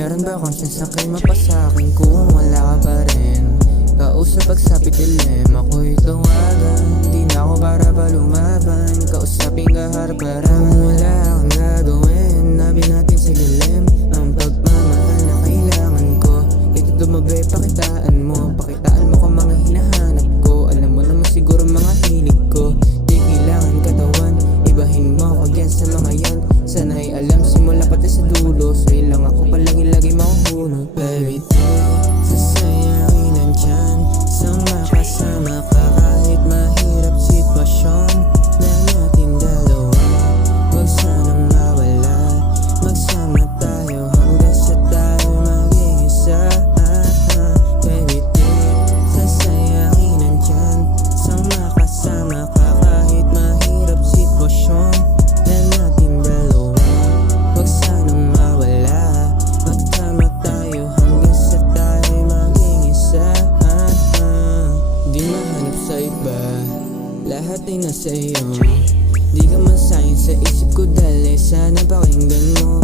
Meron ba kang sasakay mapasakin kung wala ka pa rin? Kausap pagsapit dilim, ako'y tawagan. Di na ako para pa lumaban, kausapin kaharap parang wala kang gagawin. Nabi natin sa dilim, ang pagmamahal na kailangan ko. Ito dumabi, pakitaan mo kung mga hinahanap ko. Alam mo naman siguro mga hilig ko. Di kailangan katawan, ibahin mo ako dyan sa mga yan. Sana'y alam simula pati sa dulo, sa'yo lang ako palagi-lagi mahuhulog. Baby, sasayain nandyan sa makasama ka kahit mahirap sitwasyon na natin dalawa. Huwag sanang mawala, magsama tayo hanggang sa tayo maging isa. Baby, sasayain nandyan sa makasama ka kahit mahirap sitwasyon na natin dalawa. Huwag sanang mawala, magsama tayo hanggang sa tayo maging isa. Di mahanap sa iba, lahat ay nasa iyo. Di ka man sayang sa isip ko dali, sana pakinggan mo